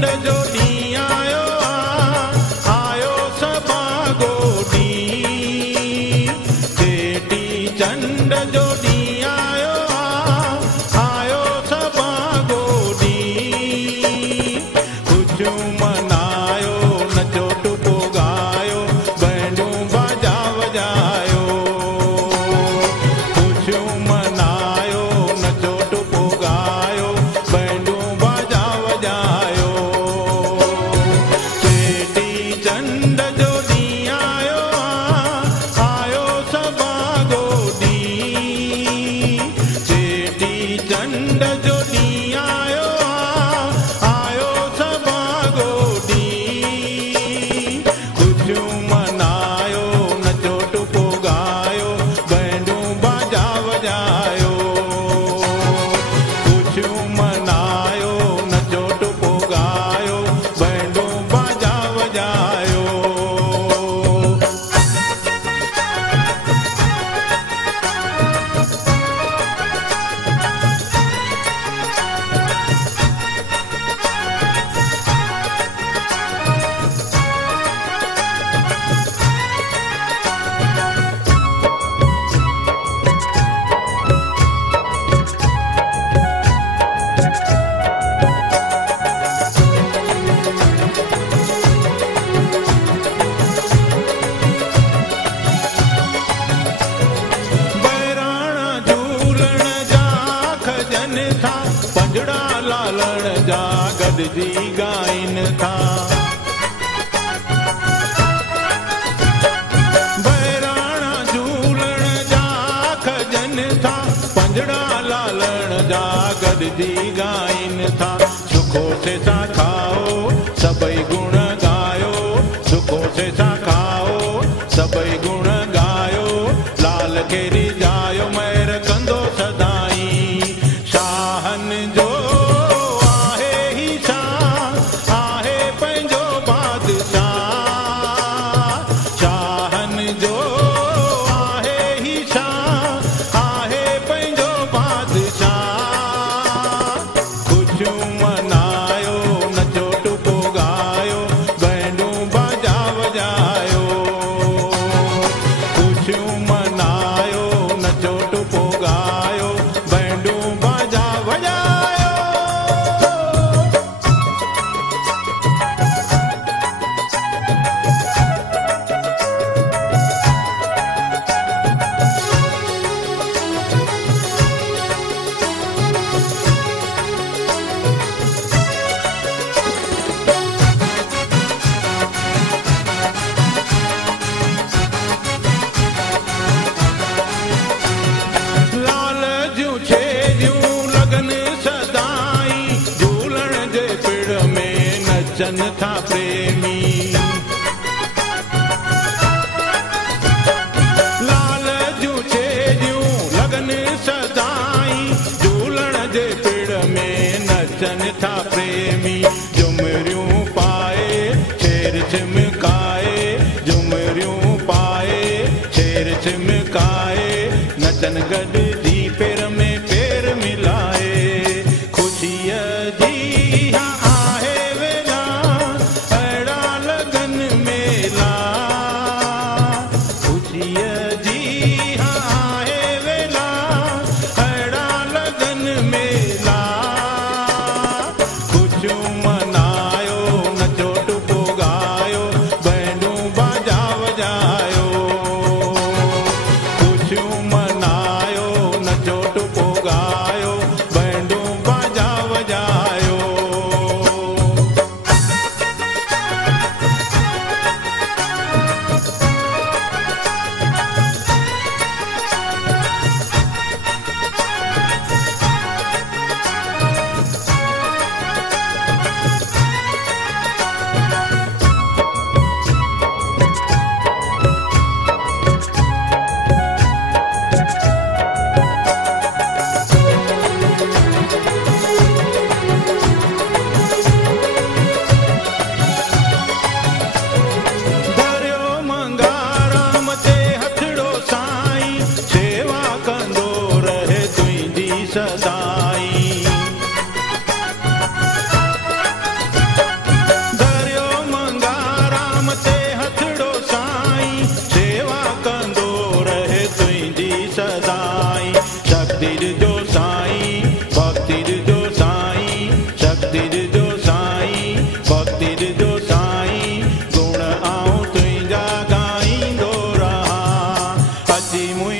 जो ॾींहुं आयो आयो सभाॻो ॾींहुं चेटी चंड जो ॾींहुं आयो सभाॻो ॾींहुं ख़ुशियूं मनायो नचो टुपो ॻायो बैंडूं बाजा वॼायो ख़ुशियूं मनायो नचो टुपो ॻायो बैंडूं बाजा वॼायो चेटी चंड जो ॾींहुं आयो सभाॻो ॾींहुं चेटी चंड जो ॾींहुं आयो सभाॻो ॾींहुं ख़ुशियूं मनायो नचो टुपो ॻायो बैंडूं बाजा वॼायो ख़ुशियूं मनायो नचो टुपो ॻायो बैंडूं बाजा वॼायो बहिराणा झूलण जा खजनि था पंजड़ा लालण जा गॾिजी ॻाइनि था बहिराणा झूलण जा खजनि था पंजड़ा लालण जा गॾिजी ॻाइनि था सुखो से सा खाओ सभई गुण ॻायो सुखो से सा खाओ सभई गुण ॻायो लाल खे रिझायो महिर कंदो सदाई शाहनि जो आहे ही शाह आहे पंहिंजो बादशाह शाहनि जो आहे ही शाह आहे पंहिंजो बादशाह ख़ुशियूं मनायो नचो टुपो ॻायो बैंडूं बाजा वॼायो ख़ुशियूं मनायो नचो टुपो ॻायो बैंडूं बाजा वॼायो लाल जूं छेॼूं लगन सदाई झूलण जे पिड़ में नचनि था प्रेमी लाल जूं छेॼूं लगन सदाई झूलण जे पिड़ में नचनि था प्रेमी झुमरियूं पाए छेर छिमकाए झुमरियूं पाए छेर छिमकाए नचन गॾिजी पेर में पेर मिलाए ख़ुशीअ जी आहे वेला अहिड़ा लगन मेला ख़ुशीअ जी आहे वेला अहिड़ा लगन मेला ख़ुशियूं मनायो नचो टुपो ॻायो बैंडूं बाजा वॼायो ख़ुशियूं मनायो दी मुई